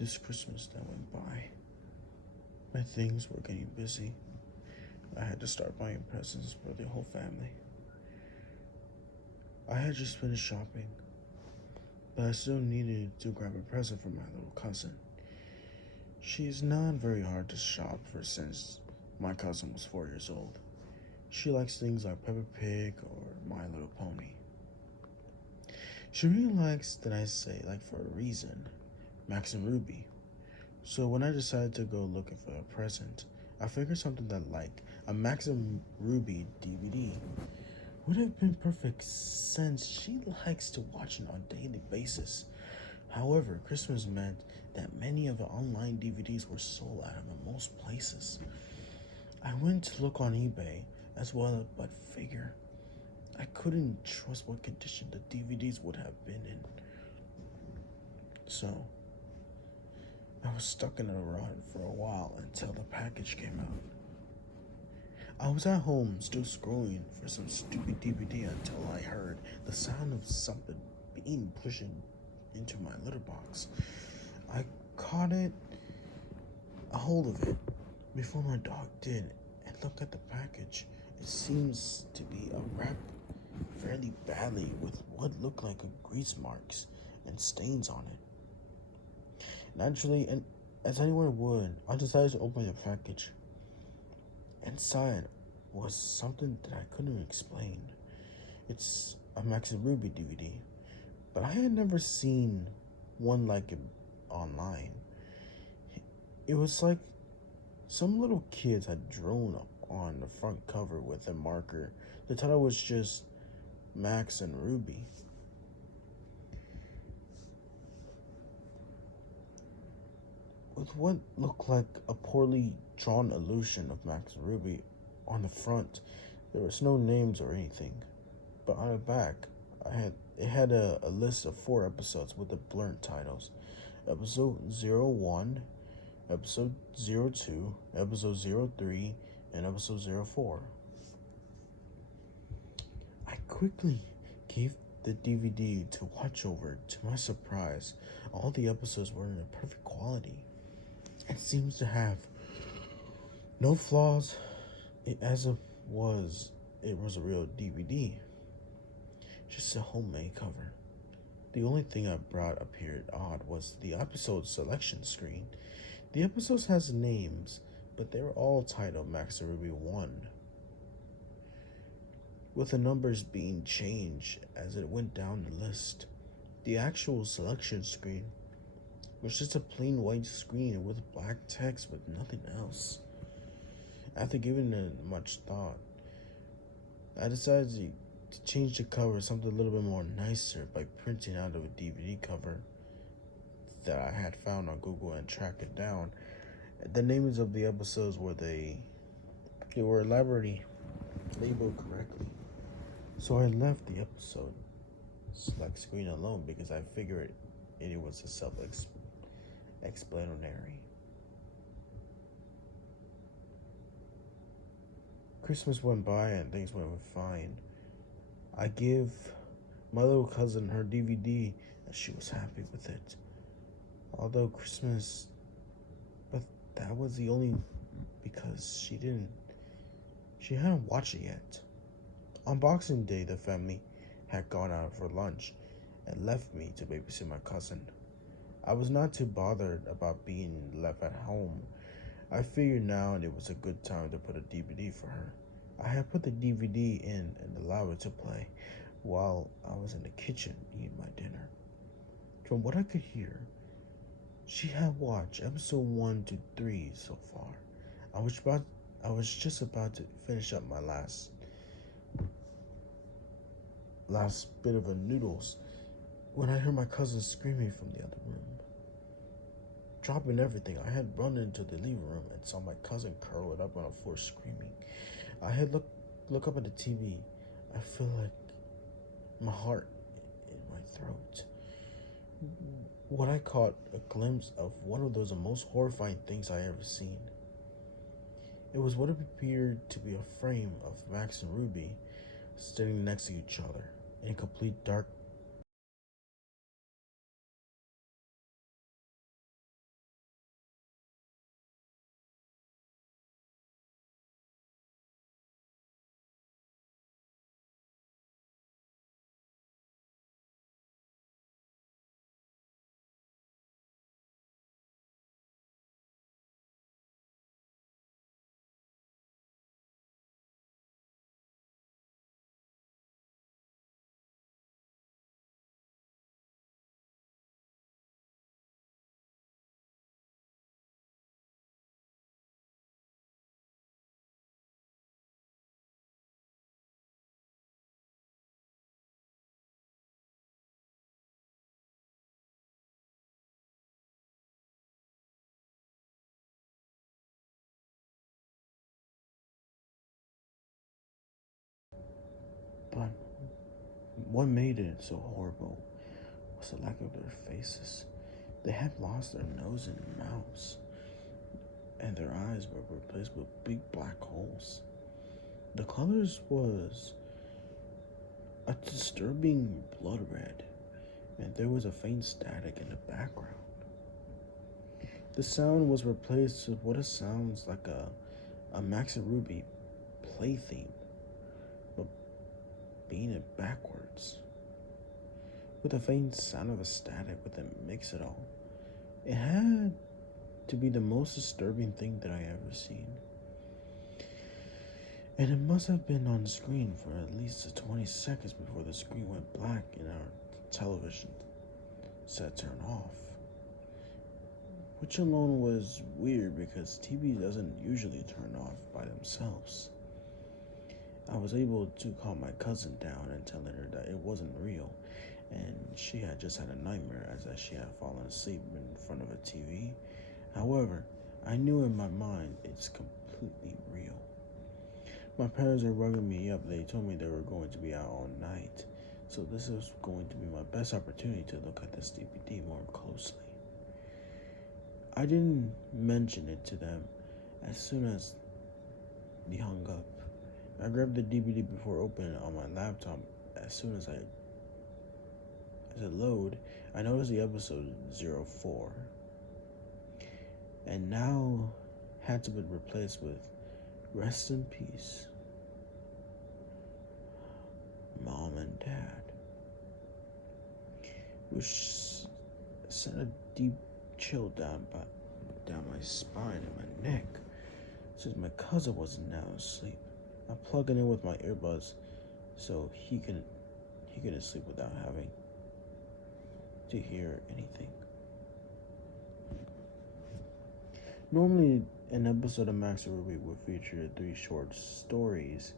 This Christmas that went by, my things were getting busy. I had to start buying presents for the whole family. I had just finished shopping, but I still needed to grab a present for my little cousin. She's not very hard to shop for since my cousin was 4 years old. She likes things like Peppa Pig or My Little Pony. She really likes that I say, like for a reason, Max and Ruby. So when I decided to go looking for a present, I figured something that like a Max and Ruby DVD would have been perfect since she likes to watch it on a daily basis. However, Christmas meant that many of the online DVDs were sold out of most places. I went to look on eBay as well, but figure I couldn't trust what condition the DVDs would have been in. So I was stuck in a rut for a while until the package came out. I was at home still scrolling for some stupid DVD until I heard the sound of something being pushed into my litter box. I caught a hold of it before my dog did and looked at the package. It seems to be wrapped fairly badly with what looked like grease marks and stains on it. Naturally, and as anyone would, I decided to open the package. Inside was something that I couldn't explain. It's a Max and Ruby DVD, but I had never seen one like it online. It was like some little kids had drawn on the front cover with a marker. The title was just Max and Ruby. With what looked like a poorly drawn illusion of Max and Ruby on the front, there was no names or anything. But on the back, it had a list of 4 episodes with the blurred titles. Episode 01, Episode 02, Episode 03, and Episode 04. I quickly gave the DVD to watch over. To my surprise, all the episodes were in a perfect quality. It seems to have no flaws. It was a real DVD. Just a homemade cover. The only thing I brought appeared odd was the episode selection screen. The episodes has names, but they were all titled Max and Ruby 1, with the numbers being changed as it went down the list. The actual selection screen was just a plain white screen with black text with nothing else. After giving it much thought, I decided to change the cover to something a little bit more nicer by printing out of a DVD cover that I had found on Google and tracked it down. The names of the episodes they were elaborately labeled correctly. So I left the episode select screen alone because I figured it was a self-explanatory. Christmas went by and things went fine. I gave my little cousin her DVD and she was happy with it. Although Christmas, but that was the only because she hadn't watched it yet. On Boxing Day, the family had gone out for lunch and left me to babysit my cousin. I was not too bothered about being left at home. I figured now it was a good time to put a DVD for her. I had put the DVD in and allowed it to play while I was in the kitchen eating my dinner. From what I could hear, she had watched episode 1 to 3 so far. I was just about to finish up my last bit of a noodles when I heard my cousin screaming from the other room. Dropping everything, I had run into the living room and saw my cousin curled up on the floor screaming. I had look up at the TV. I feel like my heart in my throat. What I caught a glimpse of one of those most horrifying things I ever seen. It was what appeared to be a frame of Max and Ruby standing next to each other in complete dark What made it so horrible was the lack of their faces. They had lost their nose and mouths, and their eyes were replaced with big black holes. The colors was a disturbing blood red, and there was a faint static in the background. The sound was replaced with what it sounds like a Max and Ruby play theme, but being it backwards, with a faint sound of a static with a mix it all. It had to be the most disturbing thing that I ever seen. And it must have been on screen for at least 20 seconds before the screen went black and our television set turned off. Which alone was weird because TV doesn't usually turn off by themselves. I was able to calm my cousin down and telling her that it wasn't real and she had just had a nightmare as she had fallen asleep in front of a TV. However, I knew in my mind it's completely real. My parents were rugging me up. They told me they were going to be out all night, so this was going to be my best opportunity to look at this DVD more closely. I didn't mention it to them as soon as they hung up. I grabbed the DVD before opening it on my laptop. As soon as it loaded, I noticed the episode 04, and now had to be replaced with Rest in Peace, Mom and Dad, which sent a deep chill down my spine and my neck, since my cousin was now asleep. I plugged it in with my earbuds so he couldn't sleep without having to hear anything. Normally, an episode of Max and Ruby would feature 3 short stories,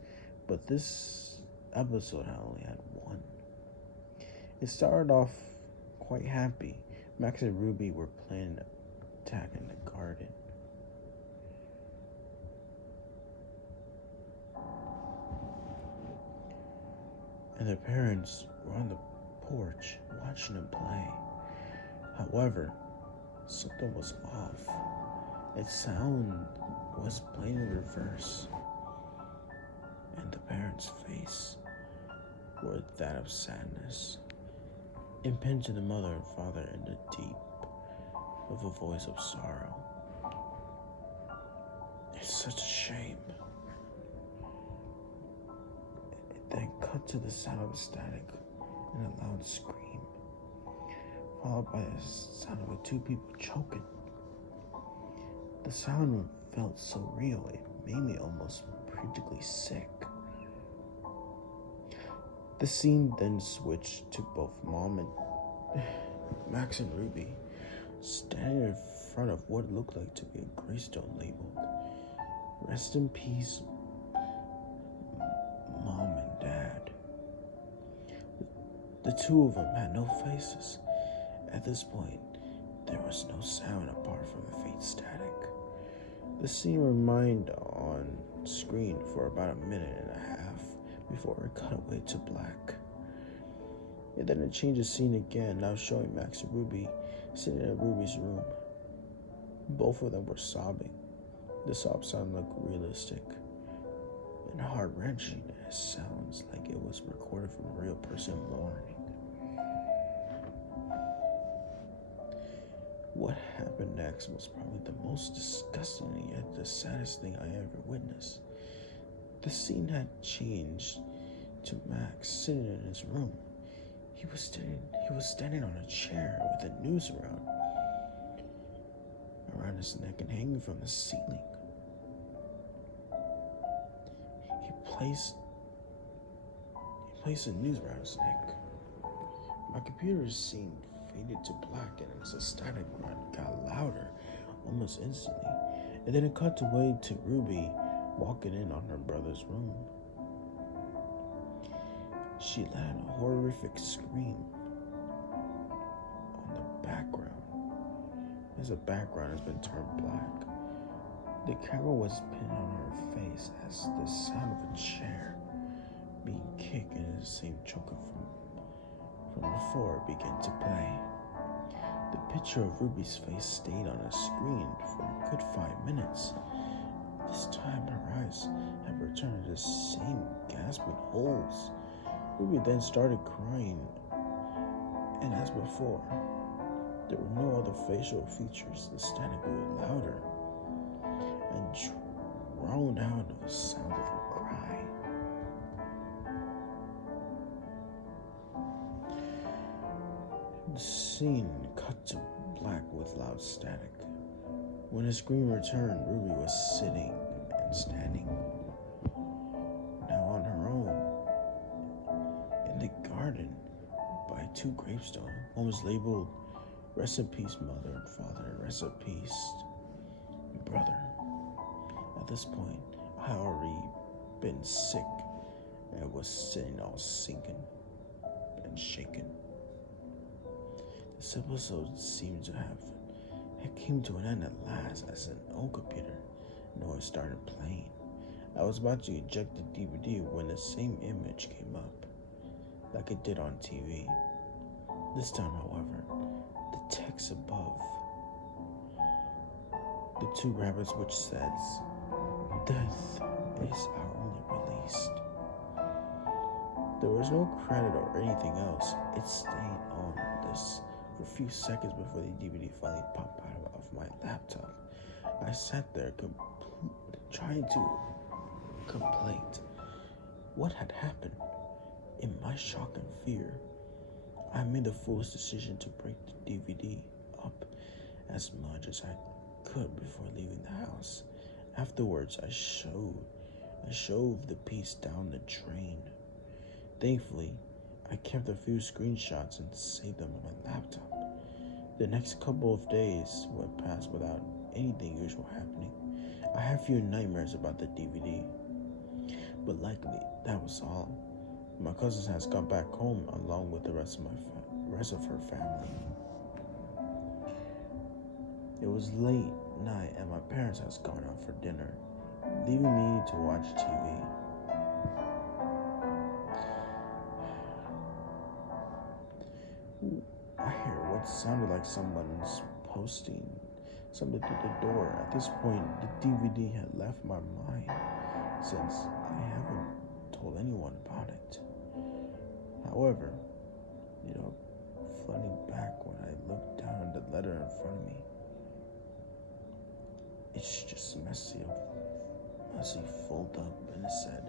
but this episode only had 1. It started off quite happy. Max and Ruby were playing tag in the garden. And their parents were on the porch watching them play. However, something was off. Its sound was playing in reverse, and the parents' face was that of sadness, impinging the mother and father in the deep of a voice of sorrow. It's such a shame. It then cut to the sound of a static and a loud scream, followed by the sound of 2 people choking. The sound felt so real, it made me almost practically sick. The scene then switched to both Mom and Max and Ruby standing in front of what looked like to be a gravestone labeled Rest in Peace, Mom and Dad. The 2 of them had no faces. At this point, there was no sound apart from the faint static. The scene remained on screen for about 1.5 minutes before it cut away to black. And then it changed the scene again, now showing Max and Ruby sitting in Ruby's room. Both of them were sobbing. The sobs sound looked realistic and heart-wrenching. It sounds like it was recorded from a real person mourning. What happened next was probably the most disgusting and yet the saddest thing I ever witnessed. The scene had changed to Max sitting in his room. He was standing on a chair with a noose around his neck and hanging from the ceiling. He placed a noose around his neck. My computer scene faded to black and as the static got louder almost instantly. And then it cut away to Ruby walking in on her brother's room. She let a horrific scream on the background as the background has been turned black. The camera was pinned on her face as the sound of a chair being kicked and the same choking from 4 began to play. The picture of Ruby's face stayed on the screen for a good 5 minutes. This time her eyes had returned to the same gasping holes. Ruby then started crying, and as before, there were no other facial features. The static grew louder and drowned out the sound of her cry. The scene cut to black with loud static. When the screen returned, Ruby was sitting and standing, now on her own, in the garden by 2 gravestones. One was labeled, "Rest in peace, mother and father. Rest in peace, brother." At this point, I had already been sick and was sitting all sinking and shaken. This episode seemed to have came to an end at last as an old computer noise started playing. I was about to eject the DVD when the same image came up, like it did on TV. This time, however, the text above the 2 rabbits, which says, "Death is our only release." There was no credit or anything else. It stayed on this for a few seconds before the DVD finally popped out of my laptop. I sat there trying to contemplate what had happened. In my shock and fear, I made the foolish decision to break the DVD up as much as I could before leaving the house. Afterwards, I shoved the piece down the drain. Thankfully, I kept a few screenshots and saved them on my laptop. The next couple of days went past without anything usual happening. I had a few nightmares about the DVD, but likely that was all. My cousin has got back home along with the rest of her family. It was late night and my parents had gone out for dinner, leaving me to watch TV. I hear what sounded like someone's posting something through the door. At this point, the DVD had left my mind since I haven't told anyone about it. However, flooding back when I looked down at the letter in front of me, it's just messy folded up, and it said,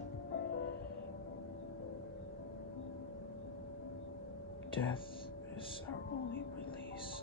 "Death is our only release."